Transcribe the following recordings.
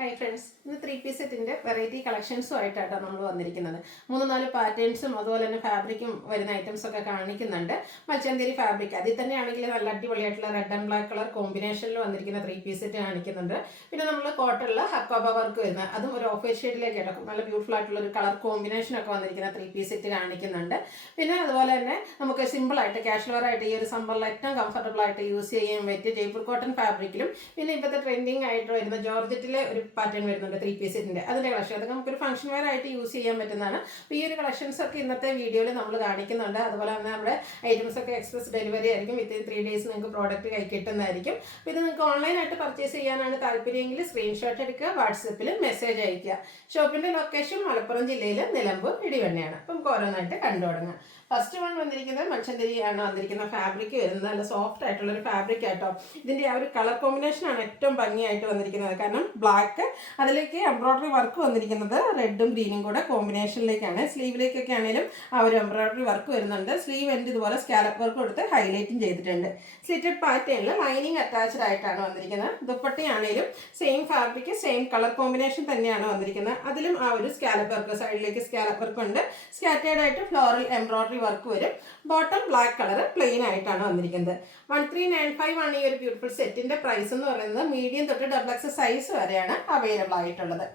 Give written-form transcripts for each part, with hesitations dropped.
Hi friends, ഇന്ന് 3 piece സെറ്റിൻ്റെ variety കളക്ഷൻസുമായിട്ടാണ് നമ്മൾ വന്നിരിക്കുന്നത്. 3-4 പാറ്റേൺസും അതുപോലെ തന്നെ ഫാബ്രിക്കും വരുന്ന ഐറ്റംസൊക്കെ കാണിക്കുന്നുണ്ട്. മൽച്ചന്തേരി ഫാബ്രിക് അതിൽ തന്നെ ആണെങ്കിൽ നല്ല അടിപൊളിയായിട്ടുള്ള റെഡ് ആൻഡ് ബ്ലാക്ക് കളർ കോമ്പിനേഷനിൽ വന്നിരിക്കുന്ന 3 പീസ് സെറ്റ് കാണിക്കുന്നുണ്ട്. പിന്നെ നമ്മൾ കോട്ടണിൽ ഹക്കോബ വർക്ക് വരുന്ന അതും ഒരു ഓഫ് വൈറ്റ് ഷെയ്ഡിലേക്ക് കിടക്കും. നല്ല ബ്യൂട്ടിഫുൾ ആയിട്ടുള്ള ഒരു കളർ കോമ്പിനേഷനൊക്കെ വന്നിരിക്കുന്ന 3 പീസ് സെറ്റ് കാണിക്കുന്നുണ്ട്. പിന്നെ അതുപോലെ തന്നെ നമുക്ക് സിമ്പിളായിട്ട് കാഷ്വൽ വെയർ ആയിട്ട് ഈ ഒരു സമ്മറിൽ ഏറ്റവും കംഫർട്ടബിൾ ആയിട്ട് യൂസ് ചെയ്യാൻ പറ്റിയ ജയ്പൂർ കോട്ടൺ ഫാബ്രിക്കിലും പിന്നെ ഇപ്പോഴത്തെ ട്രെൻഡിങ് ആയിട്ട് വരുന്ന ജോർജറ്റിലെ ഒരു പാറ്റേൺ വരുന്നുണ്ട് 3 പീസ് സെറ്റിൻ്റെ. അതിൻ്റെ കളക്ഷൻ അതൊക്കെ നമുക്കൊരു ഫംഗ്ഷൻ വെയർ ആയിട്ട് യൂസ് ചെയ്യാൻ പറ്റുന്നതാണ്. അപ്പോൾ ഈ ഒരു കളക്ഷൻസ് ഒക്കെ ഇന്നത്തെ വീഡിയോയിൽ നമ്മൾ കാണിക്കുന്നുണ്ട്. അതുപോലെ തന്നെ നമ്മുടെ ഐറ്റംസ് ഒക്കെ എക്സ്പ്രസ് ഡെലിവറി ആയിരിക്കും. വിത്തിൻ 3 ഡേയ്സ് നിങ്ങൾക്ക് പ്രോഡക്റ്റ് കൈ കിട്ടുന്നതായിരിക്കും. അപ്പോൾ ഇത് നിങ്ങൾക്ക് ഓൺലൈനായിട്ട് പർച്ചേസ് ചെയ്യാനാണ് താല്പര്യമെങ്കിൽ സ്ക്രീൻഷോട്ട് എടുക്കുക, വാട്സപ്പിൽ മെസ്സേജ് അയയ്ക്കുക. ഷോപ്പിൻ്റെ ലൊക്കേഷൻ മലപ്പുറം ജില്ലയിൽ നിലമ്പൂർ ഇടിവണ്ണയാണ്. അപ്പം നമുക്ക് ഓരോന്നായിട്ട് കണ്ടു തുടങ്ങാം. ഫസ്റ്റ് വൺ വന്നിരിക്കുന്നത് മൽച്ചന്തരിയാണ് വന്നിരിക്കുന്ന ഫാബ്രിക് വരുന്നത്. നല്ല സോഫ്റ്റ് ആയിട്ടുള്ളൊരു ഫാബ്രിക് ആയിട്ടോ. ഇതിൻ്റെ ആ ഒരു കളർ കോമ്പിനേഷനാണ് ഏറ്റവും ഭംഗിയായിട്ട് വന്നിരിക്കുന്നത്. കാരണം ബ്ലാക്ക് അതിലേക്ക് എംബ്രോയ്ഡറി വർക്ക് വന്നിരിക്കുന്നത് റെഡും ഗ്രീനും കൂടെ കോമ്പിനേഷനിലേക്കാണ്. സ്ലീവിലേക്കൊക്കെ ആണെങ്കിലും ആ ഒരു എംബ്രോയ്ഡറി വർക്ക് വരുന്നുണ്ട്. സ്ലീവ് എൻഡ് ഇതുപോലെ സ്കാലപ്പ് വർക്ക് കൊടുത്ത് ഹൈലൈറ്റും ചെയ്തിട്ടുണ്ട്. സ്ലിറ്റഡ് പാറ്റേണിൽ ലൈനിങ് അറ്റാച്ച്ഡ് ആയിട്ടാണ് വന്നിരിക്കുന്നത്. ദുപ്പട്ടയാണെങ്കിലും same fabric same colour combination തന്നെയാണ് വന്നിരിക്കുന്നത്. അതിലും ആ ഒരു സ്കാലപ്പ് വർക്ക് സൈഡിലേക്ക് സ്കാലപ്പ് വർക്ക് ഉണ്ട്. സ്കാറ്റേർഡ് ആയിട്ട് ഫ്ലോറൽ എംബ്രോയ്ഡറി വർക്ക് വരും. ബോട്ടം ബ്ലാക്ക് കളർ പ്ലെയിൻ ആയിട്ടാണ് വന്നിരിക്കുന്നത്. 1395 ആണ് ഈ ഒരു ബ്യൂട്ടിഫുൾ സെറ്റിന്റെ പ്രൈസ് എന്ന് പറയുന്നത്. മീഡിയം തൊട്ട് XXL സൈസ് വരെയാണ് അവൈലബിൾ ആയിട്ടുള്ളത്.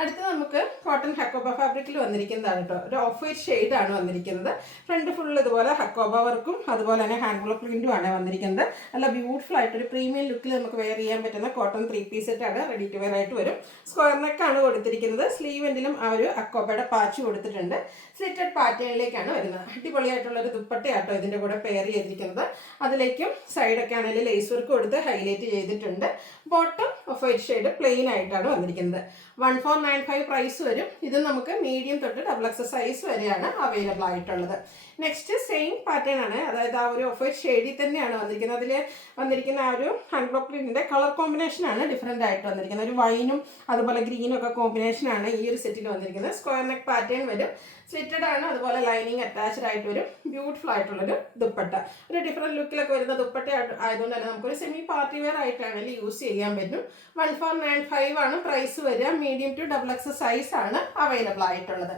അടുത്ത് നമുക്ക് കോട്ടൺ ഹക്കോബ ഫാബ്രിക്കിൽ വന്നിരിക്കുന്നതാണ് കേട്ടോ. ഒരു ഓഫ് വൈറ്റ് ഷെയ്ഡാണ് വന്നിരിക്കുന്നത്. ഫ്രണ്ട് ഫുൾ ഇതുപോലെ ഹക്കോബ വർക്കും അതുപോലെ തന്നെ ഹാൻഡ് ബ്ലോക്ക് പ്രിന്റും ആണ് വന്നിരിക്കുന്നത്. നല്ല ബ്യൂട്ടിഫുൾ ആയിട്ട് ഒരു പ്രീമിയം ലുക്കിൽ നമുക്ക് വെയർ ചെയ്യാൻ പറ്റുന്ന കോട്ടൺ 3 പീസ് സെറ്റ് ആണ്. റെഡി ടു വെയർ ആയിട്ട് വരും. സ്ക്വയർ നെക്കാണ് കൊടുത്തിരിക്കുന്നത്. സ്ലീവ് എൻഡിലും ആ ഒരു ഹക്കോബയുടെ പാച്ച് കൊടുത്തിട്ടുണ്ട്. സ്ലിറ്റഡ് പാറ്റേണിലേക്കാണ് വരുന്നത്. അടിപൊളിയായിട്ടുള്ള ഒരു ദുപ്പട്ടയാട്ടോ ഇതിൻ്റെ കൂടെ പെയർ ചെയ്തിരിക്കുന്നത്. അതിലേക്കും സൈഡൊക്കെ ആണെങ്കിൽ ലേസ് വർക്ക് കൊടുത്ത് ഹൈലൈറ്റ് ചെയ്തിട്ടുണ്ട്. Bottom off white shade plain ആയിട്ടാണ് വന്നിരിക്കുന്നത്. 1495 പ്രൈസ് വരും. ഇത് നമുക്ക് മീഡിയം തൊട്ട് XXL സൈസ് വരെയാണ് അവൈലബിൾ ആയിട്ടുള്ളത്. നെക്സ്റ്റ് സെയിം പാറ്റേൺ ആണ്. അതായത് ആ ഒരു ഓഫ് വൈറ്റ് ഷെയ്ഡിൽ തന്നെയാണ് വന്നിരിക്കുന്നത്. അതിൽ വന്നിരിക്കുന്ന ആ ഒരു ഹാൻഡ് ബ്ലോക്ക് പ്രിന്റിന്റെ കളർ കോമ്പിനേഷനാണ് ഡിഫറെൻ്റ് ആയിട്ട് വന്നിരിക്കുന്നത്. ഒരു വൈനും അതുപോലെ ഗ്രീനും ഒക്കെ കോമ്പിനേഷനാണ് ഈ ഒരു സെറ്റിൽ വന്നിരിക്കുന്നത്. സ്ക്വയർ നെക്ക് പാറ്റേൺ വരും. സ്ലിറ്റഡ് ആണ്. അതുപോലെ ലൈനിങ് അറ്റാച്ച്ഡ് ആയിട്ട് വരും. ബ്യൂട്ടിഫുൾ ആയിട്ടുള്ളൊരു ദുപ്പട്ട. ഒരു ഡിഫറെൻറ്റ് ലുക്കിലൊക്കെ വരുന്ന ദുപ്പട്ട ആയതുകൊണ്ട് തന്നെ നമുക്കൊരു സെമി പാർട്ടി വെയർ ആയിട്ടാണെങ്കിൽ യൂസ് ചെയ്യാൻ പറ്റും. 1495 ആണ് പ്രൈസ് വരിക. മീഡിയം ടു XXL സൈസ് ആണ് അവൈലബിൾ ആയിട്ടുള്ളത്.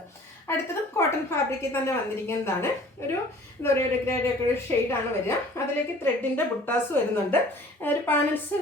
അടുത്തത് കോട്ടൺ ഫാബ്രിക്കിൽ തന്നെ വന്നിരിക്കുന്നതാണ്. ഒരു എന്താ പറയുക, ഒരു ഗ്രേഡ് ഒക്കെ ഒരു ഷെയ്ഡാണ് വരിക. അതിലേക്ക് ത്രെഡിൻ്റെ ബുട്ടാസ് വരുന്നുണ്ട്. ഒരു പാനൽസ്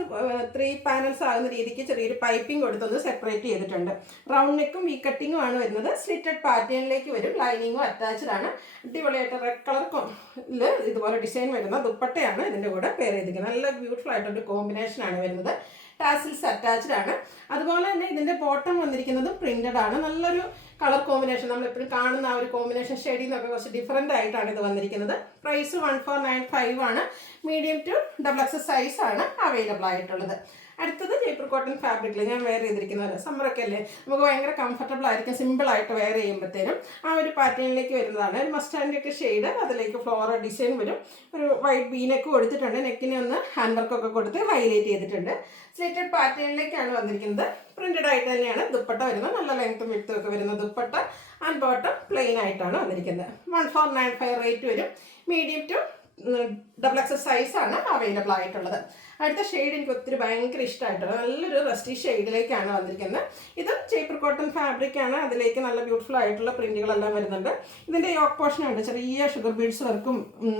3 പാനൽസ് ആകുന്ന രീതിക്ക് ചെറിയൊരു പൈപ്പിംഗ് കൊടുത്തൊന്ന് സെപ്പറേറ്റ് ചെയ്തിട്ടുണ്ട്. റൗണ്ട് നെക്കും വി കട്ടിങ്ങും ആണ് വരുന്നത്. സ്ലിറ്റഡ് പാറ്റേണിലേക്ക് വരും. ലൈനിങ്ങും അറ്റാച്ച്ഡ് ആണ്. അടിപൊളിയായിട്ട് റെഡ് കളറിൽ ഇതുപോലെ ഡിസൈൻ വരുന്ന ദുപ്പട്ടയാണ് ഇതിൻ്റെ കൂടെ പെയർ ചെയ്തിരിക്കുന്നത്. നല്ല ബ്യൂട്ടിഫുൾ ആയിട്ടൊരു കോമ്പിനേഷനാണ് വരുന്നത്. ടാസിൽസ് അറ്റാച്ച്ഡ് ആണ്. അതുപോലെ തന്നെ ഇതിൻ്റെ ബോട്ടം വന്നിരിക്കുന്നതും പ്രിന്റഡ് ആണ്. നല്ലൊരു കളർ കോമ്പിനേഷൻ, നമ്മളെപ്പോഴും കാണുന്ന ആ ഒരു കോമ്പിനേഷൻ ഷെയ്ഡിൽ നിന്നൊക്കെ കുറച്ച് ഡിഫറെൻ്റ് ആയിട്ടാണ് ഇത് വന്നിരിക്കുന്നത്. പ്രൈസ് 1495 ആണ്. മീഡിയം ടു XXL സൈസ് ആണ് അവൈലബിൾ ആയിട്ടുള്ളത്. അടുത്തത് ജയ്പൂർ കോട്ടൺ ഫാബ്രിക്കിൽ ഞാൻ വെയർ ചെയ്തിരിക്കുന്നത്. സമ്മറൊക്കെ അല്ലേ, നമുക്ക് ഭയങ്കര കംഫർട്ടബിൾ ആയിരിക്കും സിമ്പിളായിട്ട് വെയർ ചെയ്യുമ്പോഴത്തേനും. ആ ഒരു പാറ്റേണിലേക്ക് വരുന്നതാണ്. ഒരു മസ്റ്റാൻഡ് ഒക്കെ ഷെയ്ഡ്. അതിലേക്ക് ഫ്ലോറൽ ഡിസൈൻ വരും. ഒരു വൈറ്റ് ബീനൊക്കെ കൊടുത്തിട്ടുണ്ട്. നെക്കിനെ ഒന്ന് ഹാൻഡ് വർക്കൊക്കെ കൊടുത്ത് ഹൈലൈറ്റ് ചെയ്തിട്ടുണ്ട്. സ്ലിറ്റഡ് പാറ്റേണിലേക്കാണ് വന്നിരിക്കുന്നത്. പ്രിന്റഡ് ആയിട്ട് തന്നെയാണ് ദുപ്പട്ട വരുന്നത്. നല്ല ലെങ്ത്തും വിഡ്ത്തും ഒക്കെ വരുന്ന ദുപ്പട്ട. ആൻഡ് ബോട്ടം പ്ലെയിൻ ആയിട്ടാണ് വന്നിരിക്കുന്നത്. 1495 റേറ്റ് വരും. മീഡിയം ടു XXL സൈസ് ആണ് അവൈലബിൾ ആയിട്ടുള്ളത്. അടുത്ത ഷെയ്ഡ് എനിക്ക് ഒത്തിരി ഭയങ്കര ഇഷ്ടമായിട്ടുള്ളത് നല്ലൊരു റസ്റ്റി ഷെയ്ഡിലേക്കാണ് വന്നിരിക്കുന്നത്. ഇത് ജയ്പൂർ കോട്ടൺ ഫാബ്രിക് ആണ്. അതിലേക്ക് നല്ല ബ്യൂട്ടിഫുൾ ആയിട്ടുള്ള പ്രിന്റുകളെല്ലാം വരുന്നുണ്ട്. ഇതിൻ്റെ യോക്ക് പോർഷനുണ്ട്. ചെറിയ ഷുഗർ ബീഡ്സ് വർക്കും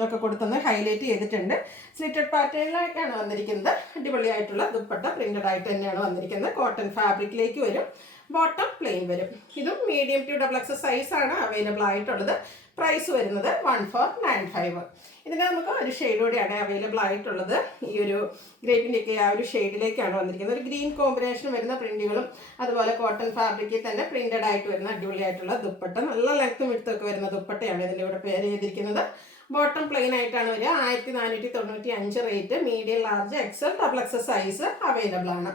ഒക്കെ കൊടുത്തൊന്ന് ഹൈലൈറ്റ് ചെയ്തിട്ടുണ്ട്. സ്ലിറ്റഡ് പാറ്റേണിലേക്കാണ് വന്നിരിക്കുന്നത്. അടിപൊളിയായിട്ടുള്ള ദുപ്പട്ട പ്രിന്റഡ് ആയിട്ട് തന്നെയാണ് വന്നിരിക്കുന്നത്. കോട്ടൺ ഫാബ്രിക്കിലേക്ക് വരും. ബോട്ടം പ്ലെയിൻ വരും. ഇതും മീഡിയം ടു XXL സൈസ് ആണ് അവൈലബിൾ ആയിട്ടുള്ളത്. പ്രൈസ് വരുന്നത് 1495. ഇതിന് നമുക്ക് ഒരു ഷെയ്ഡ് കൂടിയാണ് അവൈലബിൾ ആയിട്ടുള്ളത്. ഈ ഒരു ഗ്രേപ്പിൻ്റെയൊക്കെ ആ ഒരു ഷെയ്ഡിലേക്കാണ് വന്നിരിക്കുന്നത്. ഒരു ഗ്രീൻ കോമ്പിനേഷൻ വരുന്ന പ്രിന്റുകളും അതുപോലെ കോട്ടൺ ഫാബ്രിക്കിൽ തന്നെ പ്രിന്റഡ് ആയിട്ട് വരുന്ന അടിപൊളിയായിട്ടുള്ള ദുപ്പട്ട. നല്ല ലെങ്ത്തും വിഡ്ത്തും വരുന്ന ദുപ്പട്ടയാണ് ഇതിൻ്റെ കൂടെ പെയർ ചെയ്തിരിക്കുന്നത്. ബോട്ടം പ്ലെയിൻ ആയിട്ടാണ് വരിക. 1495 rate. Medium large XXL size available ആണ്.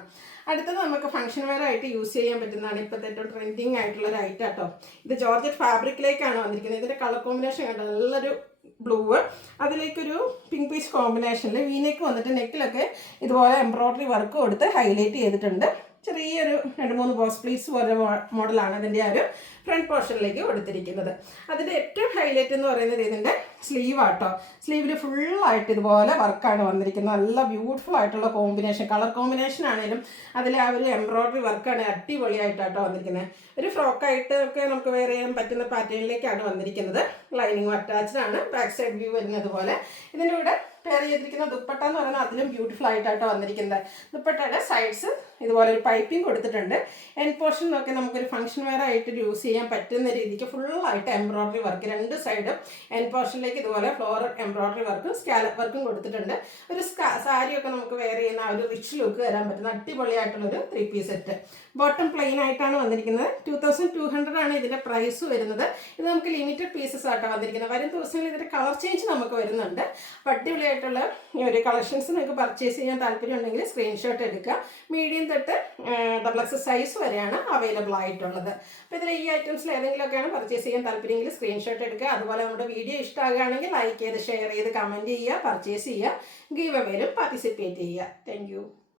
അടുത്തത് നമുക്ക് ഫംഗ്ഷൻ വെയർ ആയിട്ട് യൂസ് ചെയ്യാൻ പറ്റുന്നതാണ്. ഇപ്പോഴത്തെ ഏറ്റവും ട്രെൻഡിങ് ആയിട്ടുള്ള ഒരു ഐറ്റം കേട്ടോ. ഇത് ജോർജറ്റ് ഫാബ്രിക്കിലേക്കാണ് വന്നിരിക്കുന്നത്. ഇതിൻ്റെ കളർ കോമ്പിനേഷൻ കണ്ടോ, നല്ലൊരു ബ്ലൂ, അതിലേക്കൊരു പിങ്ക് പീച്ച് കോമ്പിനേഷനിൽ വീനേക്ക് വന്നിട്ട് നെക്കിലൊക്കെ ഇതുപോലെ എംബ്രോയ്ഡറി വർക്ക് കൊടുത്ത് ഹൈലൈറ്റ് ചെയ്തിട്ടുണ്ട്. ചെറിയൊരു 2-3 ബോക്സ് പ്ലീറ്റ്സ് പോലെ മോഡലാണ് അതിൻ്റെ ആ ഒരു ഫ്രണ്ട് പോർഷനിലേക്ക് കൊടുത്തിരിക്കുന്നത്. അതിൻ്റെ ഏറ്റവും ഹൈലൈറ്റ് എന്ന് പറയുന്നത് ഇതിൻ്റെ സ്ലീവ് ആട്ടോ. സ്ലീവിൽ ഫുള്ളായിട്ട് ഇതുപോലെ വർക്കാണ് വന്നിരിക്കുന്നത്. നല്ല ബ്യൂട്ടിഫുൾ ആയിട്ടുള്ള കോമ്പിനേഷൻ, കളർ കോമ്പിനേഷൻ ആണെങ്കിലും അതിൽ ആ ഒരു എംബ്രോയ്ഡറി വർക്കാണ് അടിപൊളിയായിട്ടാട്ടോ വന്നിരിക്കുന്നത്. ഒരു ഫ്രോക്കായിട്ട് ഒക്കെ നമുക്ക് വെയർ ചെയ്യാൻ പറ്റുന്ന പാറ്റേണിലേക്കാണ് വന്നിരിക്കുന്നത്. ലൈനിങ് അറ്റാച്ച്ഡ് ആണ്. ബാക്ക് സൈഡ് വ്യൂ വരുന്നത് പോലെ ഇതിൻ്റെ കൂടെ പെയർ ചെയ്തിരിക്കുന്ന ദുപ്പട്ട എന്ന് പറയുന്നത് അതിലും ബ്യൂട്ടിഫുൾ ആയിട്ടാട്ടോ വന്നിരിക്കുന്നത്. ദുപ്പട്ടയുടെ സൈഡ്സ് ഇതുപോലെ ഒരു പൈപ്പിംഗ് കൊടുത്തിട്ടുണ്ട്. എൻഡ് പോർഷൻ ഒക്കെ നമുക്കൊരു ഫംഗ്ഷൻ വെയർ ആയിട്ട് യൂസ് ചെയ്യാൻ പറ്റുന്ന രീതിക്ക് ഫുള്ളായിട്ട് എംബ്രോയ്ഡറി വർക്ക്, 2 സൈഡും എൻഡ് പോർഷനിലേക്ക് ഇതുപോലെ ഫ്ലോറൽ എംബ്രോയ്ഡറി വർക്കും സ്കാലപ്പ് വർക്കും കൊടുത്തിട്ടുണ്ട്. ഒരു സാരിയൊക്കെ നമുക്ക് വെയർ ചെയ്യുന്ന ആ ഒരു റിച്ച് ലുക്ക് തരാൻ പറ്റുന്ന അടിപൊളിയായിട്ടുള്ളൊരു 3 പീസ് സെറ്റ്. ബോട്ടം പ്ലെയിൻ ആയിട്ടാണ് വന്നിരിക്കുന്നത്. 2200 ആണ് ഇതിൻ്റെ പ്രൈസ് വരുന്നത്. ഇത് നമുക്ക് ലിമിറ്റഡ് പീസസ് ആയിട്ടാണ് വന്നിരിക്കുന്നത്. വരും ദിവസങ്ങളിൽ ഇതിൻ്റെ കളർ ചേഞ്ച് നമുക്ക് വരുന്നുണ്ട്. അപ്പോൾ അടിപൊളിയായിട്ടുള്ള ഒരു കളക്ഷൻസ് നിങ്ങൾക്ക് പർച്ചേസ് ചെയ്യാൻ താല്പര്യം ഉണ്ടെങ്കിൽ സ്ക്രീൻഷോട്ട് എടുക്കുക. മീഡിയം തൊട്ട് XXL സൈസ് വരെയാണ് അവൈലബിൾ ആയിട്ടുള്ളത്. അപ്പോൾ ഇതിൽ ഈ ഐറ്റംസിൽ ഏതെങ്കിലുമൊക്കെയാണ് പർച്ചേസ് ചെയ്യാൻ താല്പര്യമെങ്കിൽ സ്ക്രീൻഷോട്ട് എടുക്കുക. അതുപോലെ നമ്മുടെ വീഡിയോ ഇഷ്ടമാകുകയാണെങ്കിൽ ലൈക്ക് ചെയ്ത് ഷെയർ ചെയ്ത് കമൻറ്റ് ചെയ്യുക, പർച്ചേസ് ചെയ്യുക, ഗീവ് അവേയിലും പാർട്ടിസിപ്പേറ്റ് ചെയ്യുക. താങ്ക്